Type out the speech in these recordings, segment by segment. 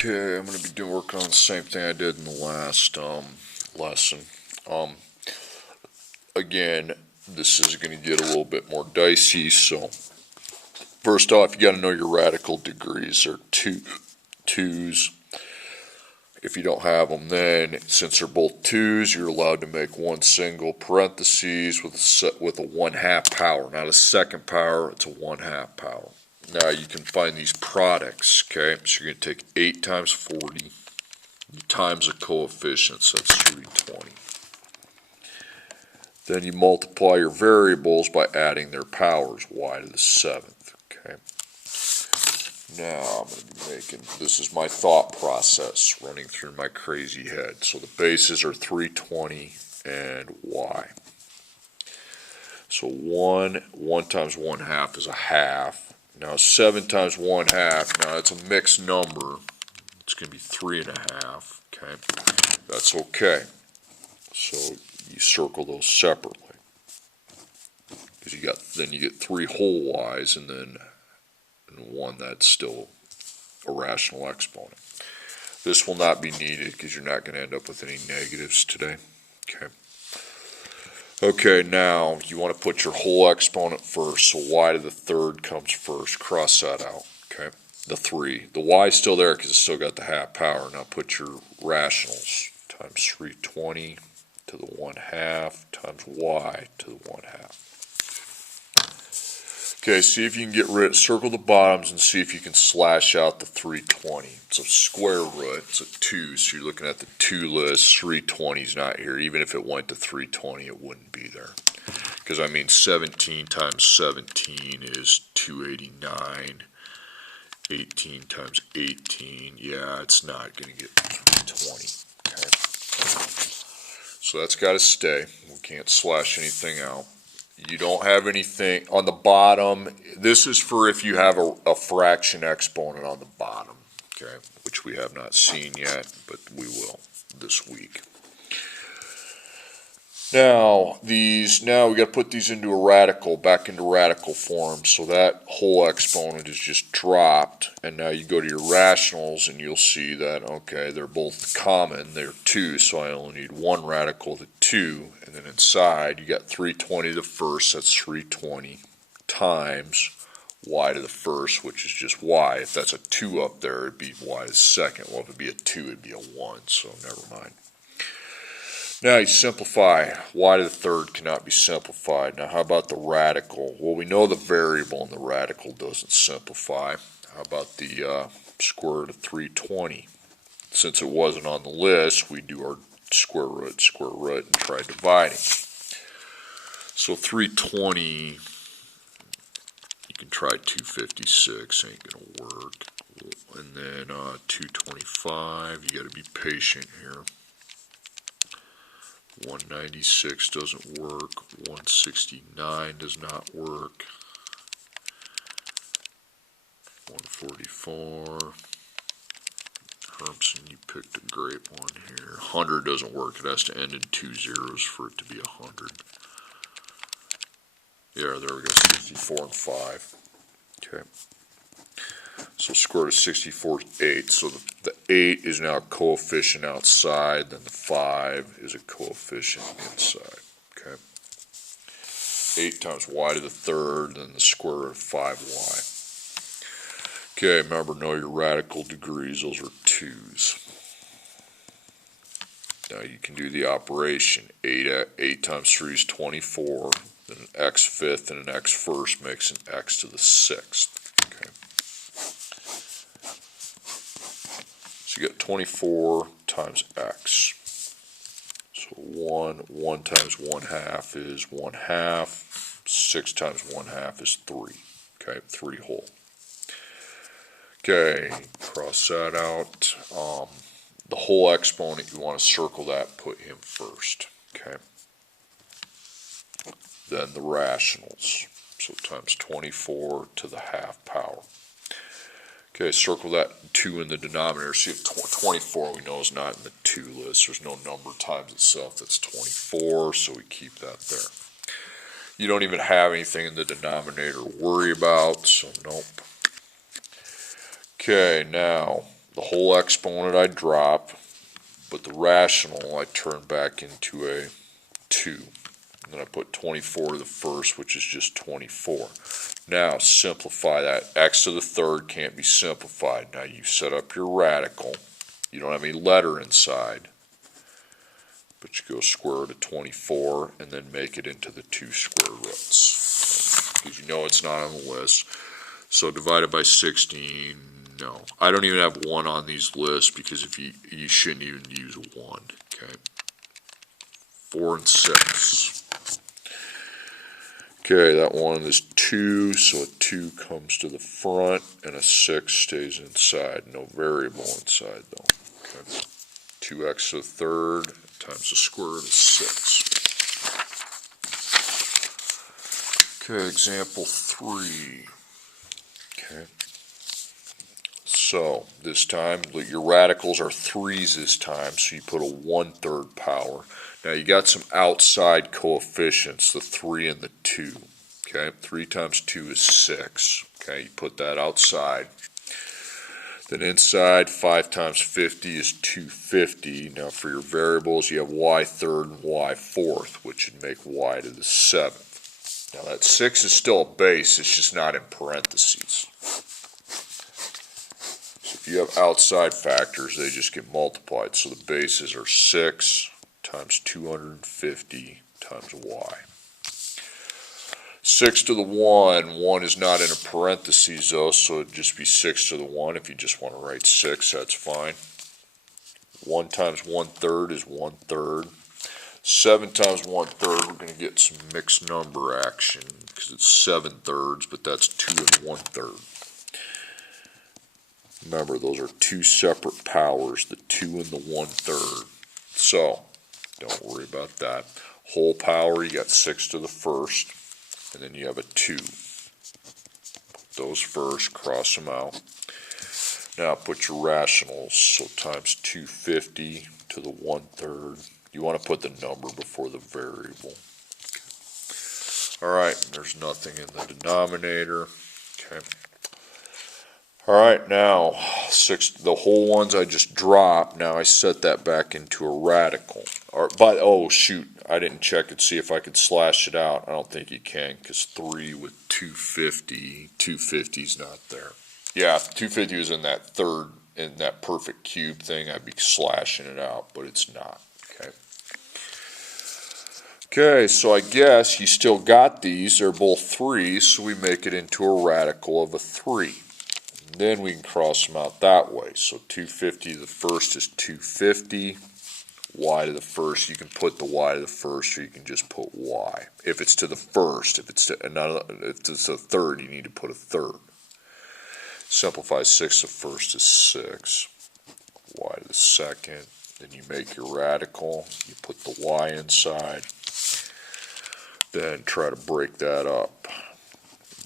Okay, I'm going to be working on the same thing I did in the last lesson. Again, this is going to get a little bit more dicey, so first off, you got to know your radical degrees. They're twos. If you don't have them, then since they're both twos, you're allowed to make one single parentheses with a 1/2 power, not a second power. It's a 1/2 power. Now you can find these products. Okay, so you're going to take 8 times 40. You times the coefficients. That's 320. Then you multiply your variables by adding their powers, y to the 7th. Okay. Now I'm going to be making, this is my thought process running through my crazy head. So the bases are 320 and y. So 1 times 1/2 is a half. Now 7 times 1/2, now it's a mixed number. It's going to be 3.5. Okay, that's okay. So you circle those separately because then you get 3 whole y's and then one that's still a rational exponent. This will not be needed because you're not going to end up with any negatives today. Okay. Okay, now you want to put your whole exponent first, so y to the 3rd comes first. Cross that out. Okay. The 3. The y is still there because it's still got the 1/2 power. Now put your rationals times 320 to the 1/2 times y to the 1/2. Okay, see if you can circle the bottoms and see if you can slash out the 320. It's a square root, it's a 2, so you're looking at the 2 list. 320 is not here. Even if it went to 320, it wouldn't be there. Because I mean 17 times 17 is 289. 18 times 18, yeah, it's not going to get 320. Okay. So that's got to stay. We can't slash anything out. You don't have anything on the bottom. This is for if you have a fraction exponent on the bottom, okay, which we have not seen yet, but we will this week. Now we got to put these into back into radical form, so that whole exponent is just dropped, and now you go to your rationals and you'll see that, okay, they're both common, they're 2, so I only need one radical to 2, and then inside you got 320 to the 1st, that's 320, times y to the 1st, which is just y. If that's a 2 up there, it'd be y to the 2nd. Well, if it'd be a 2, it'd be a 1, so never mind. Now you simplify. Y to the 3rd cannot be simplified. Now how about the radical? Well, we know the variable in the radical doesn't simplify. How about the square root of 320? Since it wasn't on the list, we do our square root, and try dividing. So 320, you can try 256, ain't going to work. And then 225, you got to be patient here. 196 doesn't work, 169 does not work, 144, Hermson, you picked a great one here. 100 doesn't work, it has to end in 2 zeros for it to be 100. Yeah, there we go, 64 and 5. Okay. So square root of 64 is 8. So the 8 is now a coefficient outside, then the 5 is a coefficient inside. Okay. 8 times y to the 3rd, then the square root of 5y. Okay, remember, know your radical degrees. Those are 2's. Now you can do the operation. 8 times 3 is 24. Then an x 5th and an x 1st makes an x to the 6th. Okay. So you got 24 times x. So 1 times 1/2 is 1/2. 6 times 1/2 is 3. Okay, 3 whole. Okay, cross that out. The whole exponent, you want to circle that, put him first. Okay. Then the rationals. So times 24 to the 1/2 power. Okay, circle that 2 in the denominator. See if 24 we know is not in the 2 list. There's no number times itself that's 24, so we keep that there. You don't even have anything in the denominator to worry about, so nope. Okay, now The whole exponent I drop, but the rational I turn back into a 2. And then I put 24 to the first, which is just 24. Now simplify that. X to the third can't be simplified. Now you set up your radical. You don't have any letter inside, but you go square root of 24 and then make it into the 2 square roots. Because you know it's not on the list. So divided by 16, no. I don't even have 1 on these lists because if you shouldn't even use 1. Okay. 4 and 6. Okay, that one is 2, so a 2 comes to the front and a 6 stays inside. No variable inside though. Okay. 2x to the third times the square root of 6. Okay, example 3. Okay. So this time your radicals are 3's this time, so you put a 1/3 power. Now you got some outside coefficients, the 3 and the 2. Okay, 3 times 2 is 6. Okay, you put that outside. Then inside, 5 times 50 is 250. Now for your variables, you have y3 and y4, which would make y to the 7th. Now that 6 is still a base, it's just not in parentheses. So if you have outside factors, they just get multiplied. So the bases are 6 times 250 times y. 6 to the 1 is not in a parentheses though, so it'd just be 6 to the 1. If you just want to write 6, that's fine. 1 times 1/3 is 1/3. 7 times 1/3, we're going to get some mixed number action because it's 7/3, but that's 2 and 1/3. Remember, those are 2 separate powers, the 2 and the 1/3. So, don't worry about that. Whole power, you got 6 to the first, and then you have a 2. Put those first, cross them out. Now put your rationals, so times 250 to the 1/3. You want to put the number before the variable. Alright, there's nothing in the denominator. Okay. Alright, now, the whole ones I just dropped, now I set that back into a radical. Oh shoot, I didn't check and see if I could slash it out. I don't think you can, because 3 with 250, 250 is not there. Yeah, if 250 was in that third, in that perfect cube thing, I'd be slashing it out, but it's not. Okay. Okay, so I guess you still got these. They're both 3's, so we make it into a radical of a 3. Then we can cross them out that way. So 250 to the first is 250. Y to the first, you can put the y to the first, or you can just put y. If it's to the first, if it's to a third, you need to put a third. Simplify 6 to the first is 6. Y to the second. Then you make your radical. You put the y inside. Then try to break that up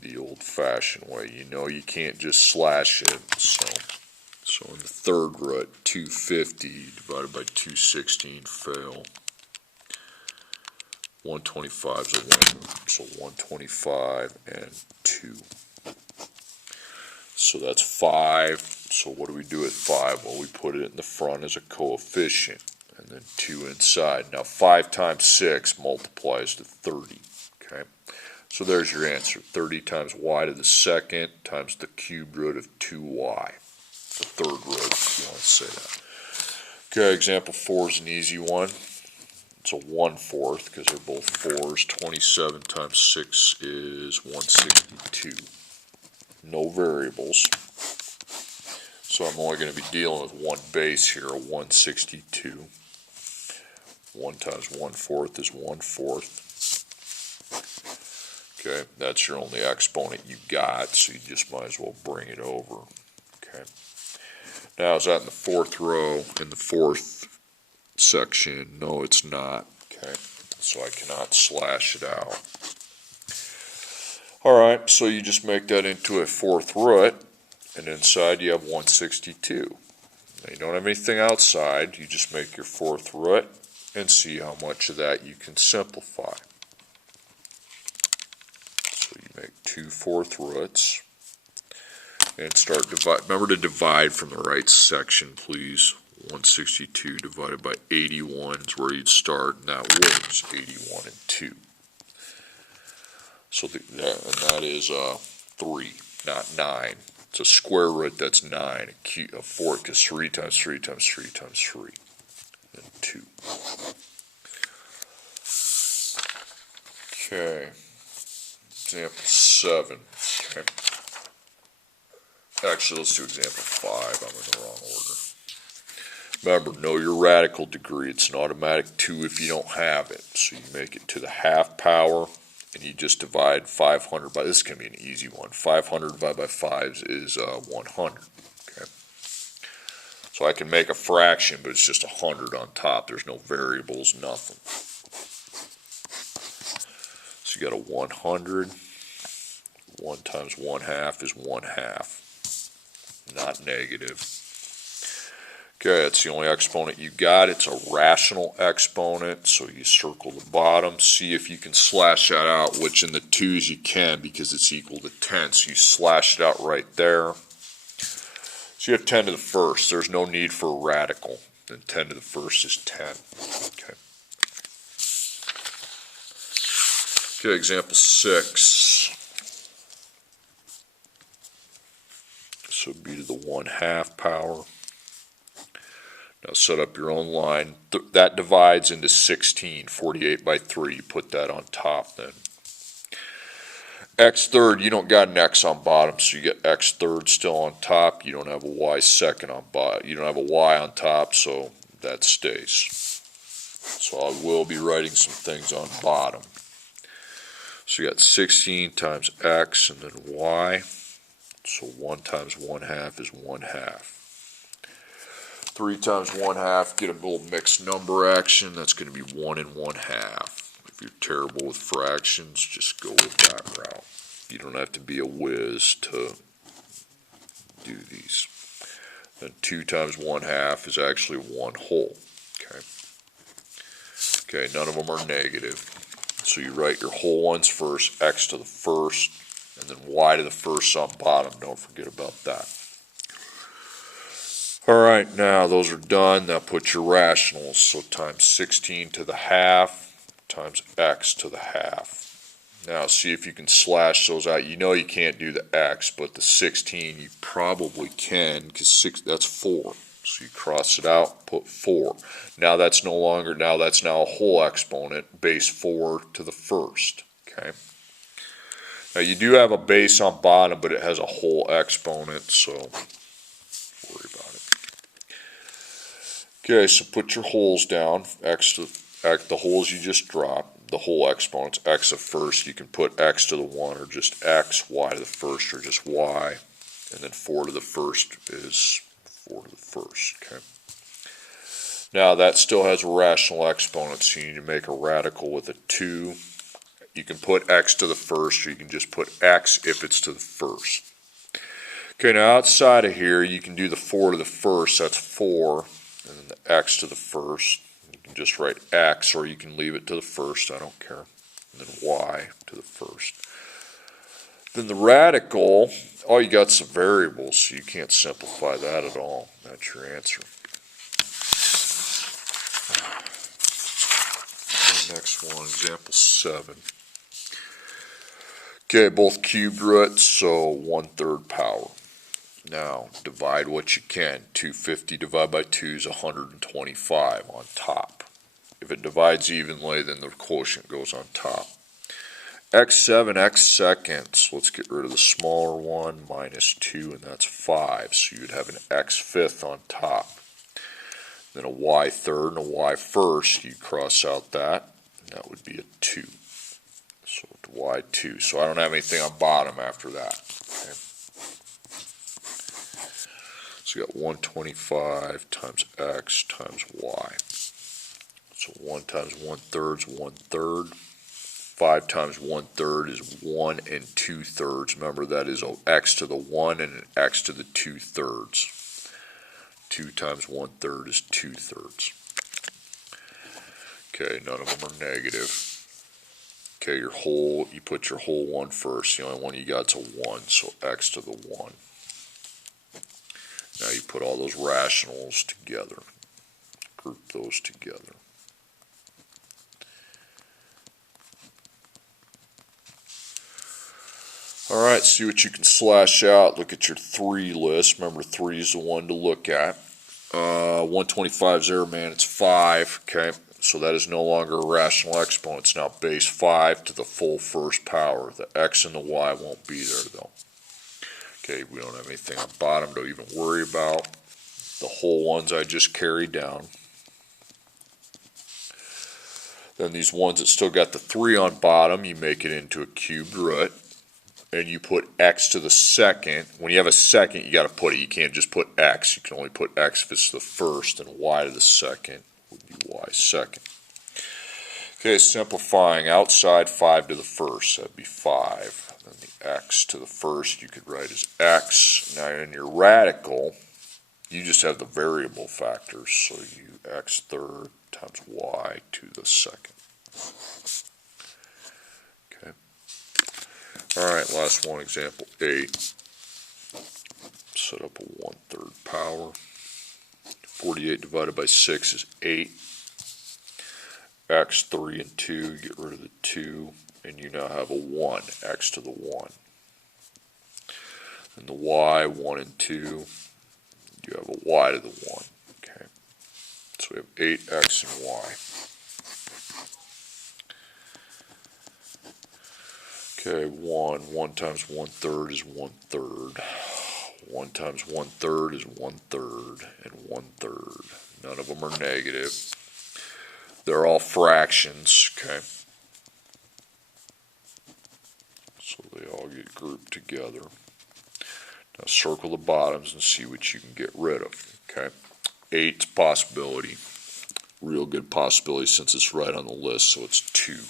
the old-fashioned way. You know you can't just slash it. So in the third root, 250 divided by 216 fail. 125 is a 1, so 125 and 2. So that's 5. So what do we do with 5? Well, we put it in the front as a coefficient, and then 2 inside. Now 5 times 6 multiplies to 30. Okay. So there's your answer. 30 times y to the second times the cubed root of 2y. The third root, if you want to say that. Okay, example 4 is an easy one. It's a 1/4 because they're both 4's. 27 times 6 is 162. No variables. So I'm only going to be dealing with one base here, a 162. 1 times 1/4 is 1/4. Okay, that's your only exponent you got, so you just might as well bring it over. Okay. Now, is that in the 4th row, in the 4th section? No, it's not. Okay, so I cannot slash it out. Alright, so you just make that into a 4th root, and inside you have 162. Now, you don't have anything outside, you just make your 4th root, and see how much of that you can simplify. So you make 2 4th roots, And start divide. Remember to divide from the right section, please. 162 divided by 81 is where you'd start, and that was 81 and 2. So and that is 3, not 9. It's a square root, that's 9. A 4, because 3 times 3 times 3 times 3. And 2. Okay. Example 7. Okay. Actually, let's do example 5. I'm in the wrong order. Remember, know your radical degree. It's an automatic 2 if you don't have it. So you make it to the half power, and you just divide 500 by, this is going to be an easy one. 500 divided by 5 is 100. Okay. So I can make a fraction, but it's just 100 on top. There's no variables, nothing. So you got a 100. 1 times 1/2 is 1/2. Not negative. Okay, that's the only exponent you got. It's a rational exponent, so you circle the bottom. See if you can slash that out, which in the 2's you can because it's equal to 10. So you slash it out right there. So you have 10 to the first. There's no need for a radical. Then 10 to the first is 10. Okay. Okay, example 6. So b to the 1/2 power. Now set up your own line. That divides into 16, 48 by 3. You put that on top then. X third, you don't got an X on bottom, so you get X third still on top. You don't have a Y second on bottom. You don't have a Y on top, so that stays. So I will be writing some things on bottom. So you got 16 times X and then Y. So 1 times 1/2 is 1/2. 3 times 1/2, get a little mixed number action. That's going to be 1 and 1/2. If you're terrible with fractions, just go with that route. You don't have to be a whiz to do these. Then 2 times 1/2 is actually 1 whole. Okay. Okay, none of them are negative. So you write your whole ones first, X to the first, and then Y to the first on bottom. Don't forget about that. Alright, now those are done. Now put your rationals. So times 16 to the half times X to the half. Now see if you can slash those out. You know you can't do the X, but the 16 you probably can, because that's 4. So you cross it out, put 4. Now that's no longer, now that's now a whole exponent, base 4 to the first. Okay. Now you do have a base on bottom, but it has a whole exponent, so worry about it. Okay, so put your wholes down. X to the wholes you just dropped, the whole exponents, X of first. You can put X to the 1 or just X, Y to the first or just Y, and then 4 to the first is 4 to the first. Okay. Now that still has a rational exponent, so you need to make a radical with a 2. You can put X to the first, or you can just put X if it's to the first. Okay, now outside of here, you can do the 4 to the first, that's 4, and then the X to the first. You can just write X, or you can leave it to the first, I don't care. And then Y to the first. Then the radical, all you got is some variables, so you can't simplify that at all. That's your answer. Next one, example 7. Okay, both cubed roots, so 1/3 power. Now, divide what you can. 250 divided by 2 is 125 on top. If it divides evenly, then the quotient goes on top. X7, X seconds. Let's get rid of the smaller one, minus 2, and that's 5. So you'd have an X fifth on top. Then a Y third and a Y first. You cross out that, and that would be a 2. So Y2. So I don't have anything on bottom after that. Okay. So you got 125 times X times Y. So 1 times 1/3 is 1/3. 5 times 1/3 is 1 2/3. Remember, that is an X to the 1 and an X to the 2/3. 2 times 1/3 is 2/3. Okay, none of them are negative. Okay, you put your whole one first. The only one you got is a 1, so X to the 1. Now you put all those rationals together, group those together. Alright, see what you can slash out. Look at your 3 list. Remember, 3 is the one to look at. 125 is there, man. It's 5. Okay, so that is no longer a rational exponent. It's now base 5 to the full first power. The x and the y won't be there, though. Okay, we don't have anything on bottom to even worry about. The whole ones I just carried down. Then these ones that still got the 3 on bottom, you make it into a cubed root. And you put x to the second. When you have a second, you got to put it. You can't just put x. You can only put x if it's the first, and y to the second would be y second. Okay, simplifying outside 5 to the first, that'd be 5. Then the x to the first you could write as x. Now in your radical, you just have the variable factors, so you x third times y to the second. Okay. Alright, last one, example 8. Set up a 1/3 power. 48 divided by 6 is 8. X, 3, and 2, get rid of the 2, and you now have a 1, x to the 1. And the y, 1 and 2, you have a y to the 1. Okay, so we have 8x and y. Okay, 1 times 1/3 is 1/3. 1 times 1/3 is 1/3 and 1/3. None of them are negative. They're all fractions, okay? So they all get grouped together. Now circle the bottoms and see what you can get rid of, okay? 8's possibility. Real good possibility since it's right on the list, so it's 2.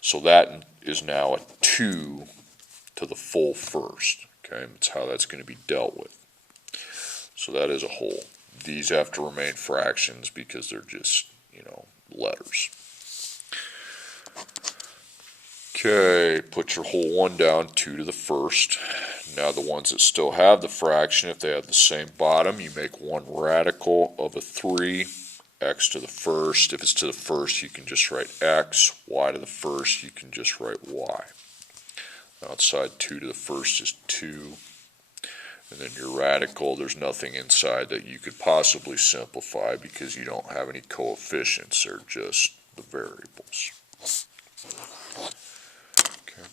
So that is now a 2 to the full first, okay? That's how that's going to be dealt with. So that is a whole. These have to remain fractions because they're just, letters. Okay, put your whole one down, 2 to the first. Now the ones that still have the fraction, if they have the same bottom, you make one radical of a 3, x to the first. If it's to the first, you can just write x. Y to the first, you can just write y. Outside 2 to the first is 2. And then your radical, there's nothing inside that you could possibly simplify because you don't have any coefficients. They're just the variables. Okay.